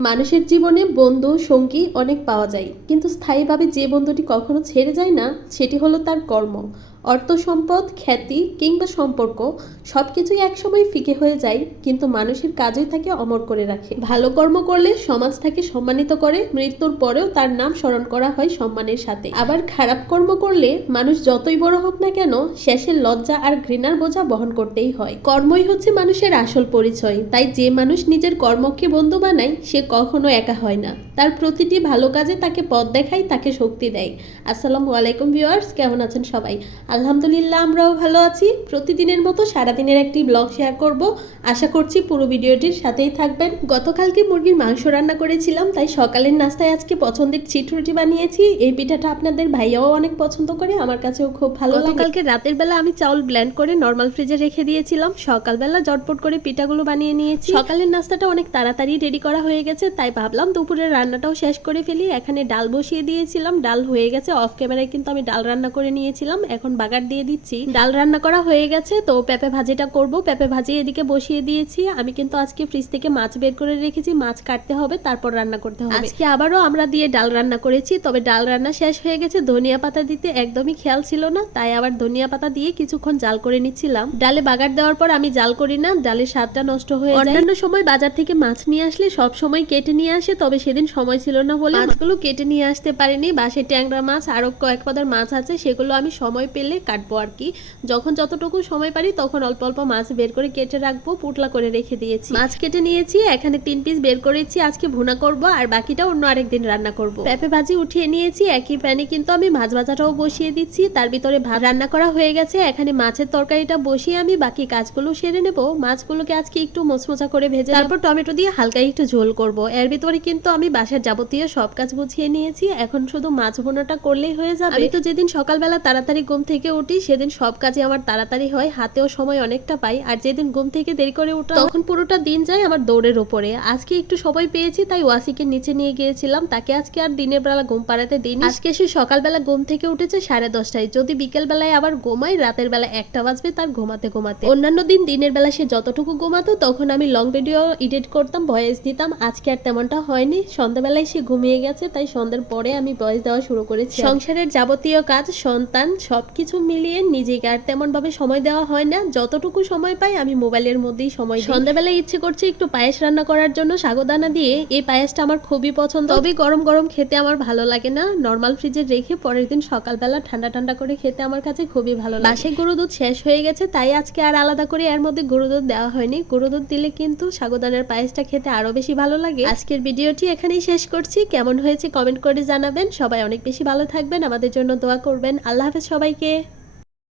মানুষের জীবনে বন্ধু সঙ্গী অনেক পাওয়া যায়, কিন্তু স্থায়ীভাবে যে বন্ধুটি কখনো ছেড়ে যায় না সেটি হলো তার কর্ম। অর্থ সম্পদ, খ্যাতি কিংবা সম্পর্ক সবকিছুই একসময় ফিকে হয়ে যায়, কিন্তু মানুষের কাজই তাকে অমর করে রাখে। ভালো কর্ম করলে সমাজ তাকে সম্মানিত করে, মৃত্যুর পরেও তার নাম স্মরণ করা হয় সম্মানের সাথে। আবার খারাপ কর্ম করলে মানুষ যতই বড় হোক না কেন, শেষে লজ্জা আর ঘৃণার বোঝা বহন করতেই হয়। কর্মই হচ্ছে মানুষের আসল পরিচয়, তাই যে মানুষ নিজের কর্মকে বন্ধু বানায় সে কখনো একা হয় না। তার প্রতিটি ভালো কাজে তাকে পথ দেখায়, তাকে শক্তি দেয়। আসসালামু আলাইকুম ভিউয়ার্স, কেমন আছেন সবাই? আলহামদুলিল্লাহ, আমরাও ভালো আছি। প্রতিদিনের মতো সারাদিনের একটি ব্লগ শেয়ার করব, আশা করছি পুরো ভিডিওটির সাথেই থাকবেন। গতকালকে মুরগির মাংস রান্না করেছিলাম, তাই সকালের নাস্তায় আজকে পছন্দের চিটরুটি বানিয়েছি। এই পিঠাটা আপনাদের ভাইয়াও অনেক পছন্দ করে, আমার কাছেও খুব ভালো লাগে। গতকালকে রাতের বেলা আমি চাউল ব্লেন্ড করে নর্মাল ফ্রিজে রেখে দিয়েছিলাম, সকালবেলা জটপট করে পিঠাগুলো বানিয়ে নিয়েছি। সকালের নাস্তাটা অনেক তাড়াতাড়ি রেডি করা হয়ে গেছে, তাই ভাবলাম দুপুরের রান্নাটাও শেষ করে ফেলি। এখানে ডাল বসিয়ে দিয়েছিলাম, ডাল হয়ে গেছে। অফ ক্যামেরায় কিন্তু আমি ডাল রান্না করে নিয়েছিলাম, এখন বাগার দিয়ে দিচ্ছি। ডাল রান্না করা হয়ে গেছে, তো পেঁপে ভাজিটা করব। পেঁপে ভাজি এদিকে বসিয়ে দিয়েছি। আমি কিন্তু আজকে ফ্রিজ থেকে মাছ বের করে রেখেছি, মাছ কাটতে হবে, তারপর রান্না করতে হবে। আজকে আবারও আমরা দিয়ে ডাল রান্না করেছি, তবে ডাল রান্না শেষ হয়ে গেছে। ধনিয়া পাতা দিতে একদমই খেয়াল ছিল না, তাই আবার ধনিয়া পাতা দিয়ে কিছুক্ষণ জাল করে নিচ্ছিলাম। ডালে বাগার দেওয়ার পর আমি জাল করি না, ডালের স্বাদটা নষ্ট হয়ে যায়। অন্যান্য সময় বাজার থেকে মাছ নিয়ে আসলে সব সময় কেটে নিয়ে আসে, তবে সেদিন সময় ছিল না বলে মাছগুলো কেটে নিয়ে আসতে পারিনি। বাসে ট্যাংরা মাছ আরো কয়েক পদের মাছ আছে, সেগুলো আমি সময় পেলে কাটবো আর কি। যখন যতটুকু সময় পারি তখন অল্প অল্প মাছ বের করে কেটে রাখবো, পুটলা করে রেখে দিয়েছি। মাছ কেটে নিয়েছি, এখানে 3 পিস বের করেছি। আজকে ভুনা করব, আর বাকিটা অন্য আরেকদিন রান্না করব। পেঁপে ভাজি উঠিয়ে নিয়েছি, একই প্যানে কিন্তু আমি মাছ ভাজাটাও বসিয়ে দিচ্ছি। তার ভিতরে ভাত রান্না করা হয়ে গেছে। এখানে মাছের তরকারিটা বসিয়ে আমি বাকি কাজগুলো সেরে নেব। মাছগুলোকে আজকে একটু মোচমোচা করে ভেজে তারপর টমেটো দিয়ে হালকা একটু ঝোল করব। এর ভিতরে কিন্তু আমি বাসার যাবতীয় সব কাজ গুছিয়ে নিয়েছি, এখন শুধু মাছ ভুনাটা করলেই হয়ে যাবে। আমি তো যেদিন সকালবেলা তাড়াতাড়ি ঘুম থেকে উঠি সেদিন সব কাজে আমার তাড়াতাড়ি হয়, হাতেও সময় অনেকটা পাই। আর যেদিন ঘুম থেকে দেরি করে উঠি তখন পুরোটা দিন যায় আমার দৌড়ের উপরে। আজকে একটু সময় পেয়েছি, তাই ওয়াসিকে নিচে নিয়ে গিয়েছিলাম। তাকে আজকে আর দিনের বেলা ঘুম পাড়াতে দিইনি। আজকে সে সকালবেলা ঘুম থেকে উঠেছে 10:30টায়। যদি বিকেল বেলায় আবার ঘুমাই, রাতের বেলা 1টা বাজবে তার ঘুমাতে ঘুমাতে। অন্যান্য দিন দিনের বেলা সে যতটুকু ঘুমাতো তখন আমি লং ভিডিও এডিট করতাম, ভয়েস দিতাম। আজকে আর তেমনটা হয়নি, সন্ধ্যাবেলায় সে ঘুমিয়ে গেছে, তাই সন্ধ্যার পরে আমি ভয়েস দেওয়া শুরু করেছি। সংসারের যাবতীয় কাজ, সন্তান সবকিছু মিলিয়ে নিজেকে আর তেমন ভাবে সময় দেওয়া হয় না। যতটুকু সময় পাই আমি মোবাইলের মধ্যেই সময় দিই। সন্ধ্যাবেলায় ইচ্ছে করছে একটু পায়েস রান্না করার জন্য, সাগুদানা দিয়ে। এই পায়েসটা আমার খুবই পছন্দ, তবে গরম গরম খেতে আমার ভালো লাগে না। নর্মাল ফ্রিজে রেখে পরের দিন সকালবেলা ঠান্ডা ঠান্ডা করে খেতে আমার কাছে খুবই ভালো লাগে। বাসে গরু দুধ শেষ হয়ে গেছে, তাই আজকে আর আলাদা করে এর মধ্যে গরু দুধ দেওয়া হয়নি। গরু দুধ দিলে কিন্তু সাগুদানার পায়েসটা খেতে আরো বেশি ভালো লাগে। আজকের ভিডিওটি এখানেই শেষ করছি। কেমন হয়েছে কমেন্ট করে জানাবেন। সবাই অনেক বেশি ভালো থাকবেন, আমাদের জন্য দোয়া করবেন। আল্লাহ হাফেজ সবাইকে।